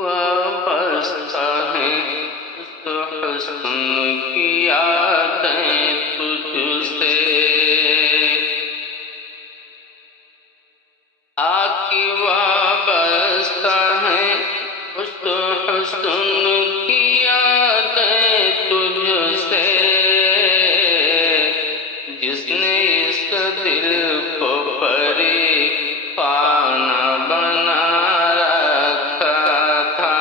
وابستہ ہیں اس حسن کی یادیں تجھ سے، آکی وابستہ ہیں اس حسن کی یادیں تجھ سے، جس نے اس دل کو پری پانا بنا رکھا تھا،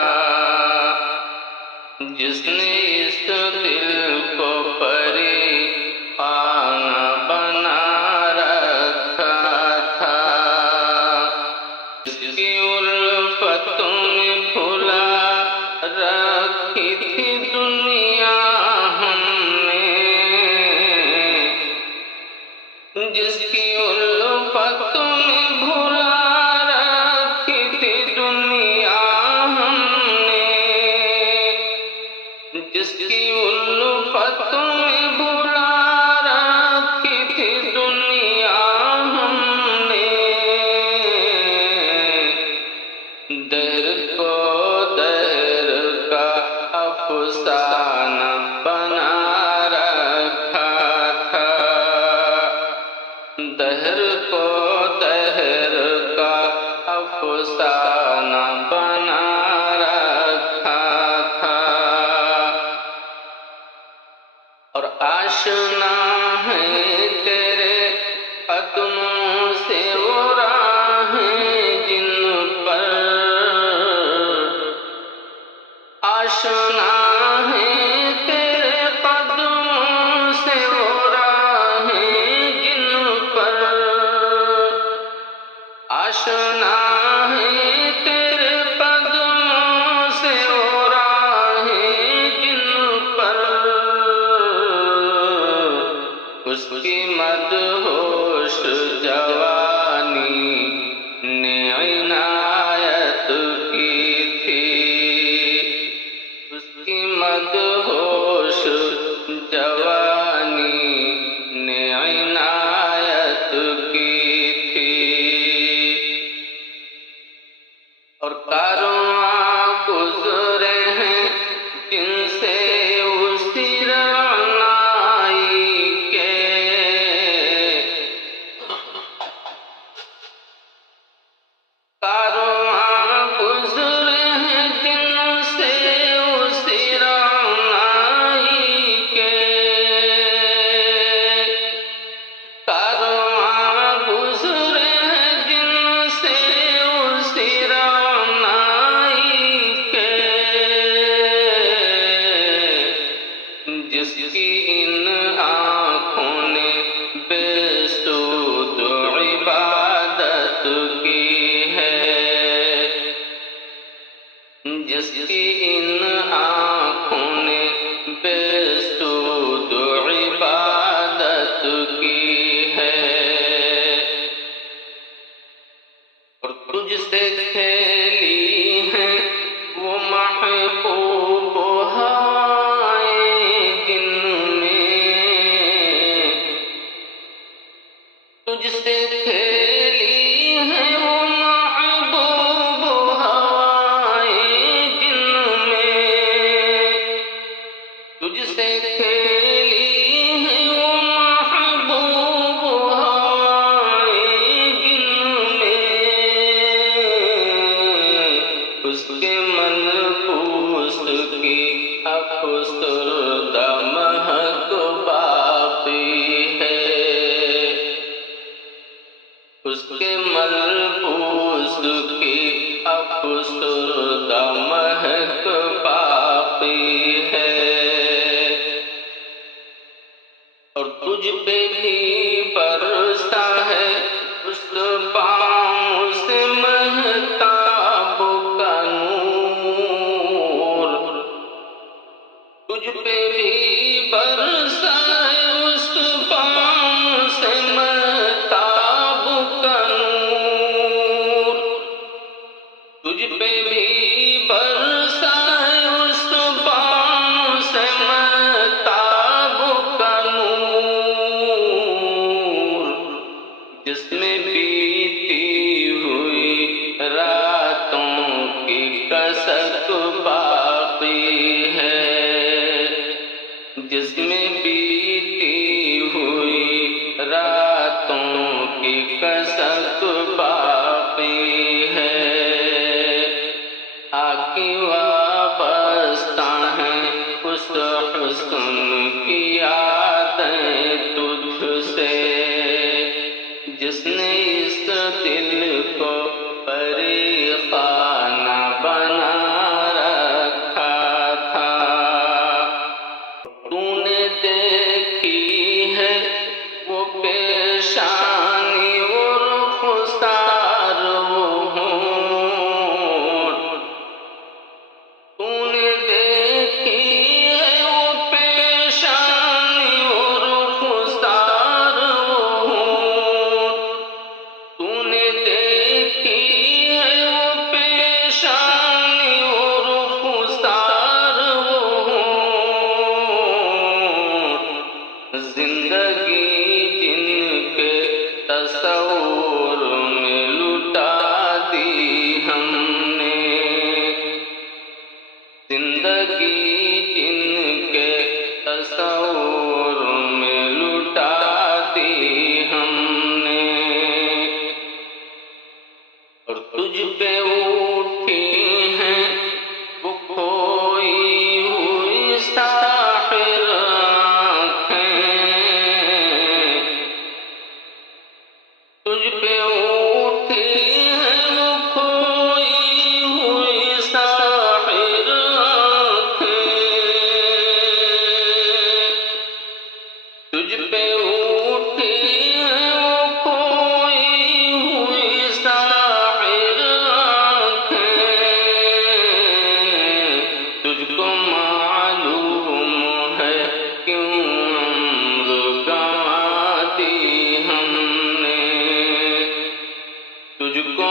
جس نے اس دل کو پری پانا بنا رکھا تھا، جس کی الفتوں میں بھلا رکھی تھی دنیا ہم نے، جس کی الفتوں میں بھلا رکھی تھی دنیا ہم نے، جس کی الفتوں میں بھلا رکھی تھی دنیا ہم نے، دہر کو دہر کا افسانہ بنا رکھا تھا، دہر کو دہر کا افسانہ بنا رکھا تھا، اور آشنا ہے تیرے قدموں سے وہ راہیں جن پر، آشنا ہے تیرے قدموں سے وہ راہیں جن پر، آشنا ہے تیرے قدموں سے وہ راہیں جن پر، اس کی مدہوش جوانی نے عنایت کی تھی، اس کی مدہوش جوانی نے عنایت کی تھی، اور کارواں گزرے ہیں جن سے اسی رعنائی کے، کارواں گزرے ہیں جن سے اسی رعنائی کے، کارواں گزرے ہیں جن سے اسی رعنائی کے، جس کی ان آنکھوں نے بے سود عبادت کی ہے، جس کی ان آنکھوں نے بے سود عبادت کی ہے، اور تجھ سے کھیلی ہیں وہ محبوب ہوائیں جن میں، تجھ سے کھیلی ہیں وہ محبوب ہوائیں جن میں، تجھ سے کھیلی ہیں وہ محبوب ہوائیں جن میں، اس کے منحوس کی افسردہ مہک باقی ہے، اس کے منحوس کی افسردہ مہک باقی ہے، اور تجھ پہ بھی برستا ہے اس بام سے مہتاب کا نور، تجھ پہ بھی برستا ہے اس بام سے مہتاب کا نور، تجھ پہ بھی برسا ہے اس بام سے مہتاب کا نور، جس میں بیتی ہوئی راتوں کی کسک باقی ہے، جس میں بیتی ہوئی راتوں کی کسک باقی ہے، آکی وابستہ ہیں اس حسن کی یادیں تجھ سے، جس نے اس دل کو پری خانہ بنا رکھا تھا۔ تو نے دیکھی ہے وہ پیشانی اور رخسار وہ ہونٹ، تو نے دیکھی ہے وہ پیشانی اور رخسار وہ ہونٹ، تو نے دیکھی ہے وہ پیشانی اور رخسار وہ ہونٹ، زندگی جن کے تصور میں لٹا دی ہم نے، زندگی جن کے تصور میں لٹا دی ہم نے، اور تجھ پہ اٹھی ہیں وہ کھوئی ہوئی ساحر آنکھیں، تجھ پہ اٹھی ہیں وہ کھوئی ہوئی ساحر آنکھیں، تجھ پہ اٹھی ہیں وہ کھوئی ہوئی ساحر آنکھیں، تجھ کو معلوم ہے کیوں عمر گنوا دی ہم نے، تجھ کو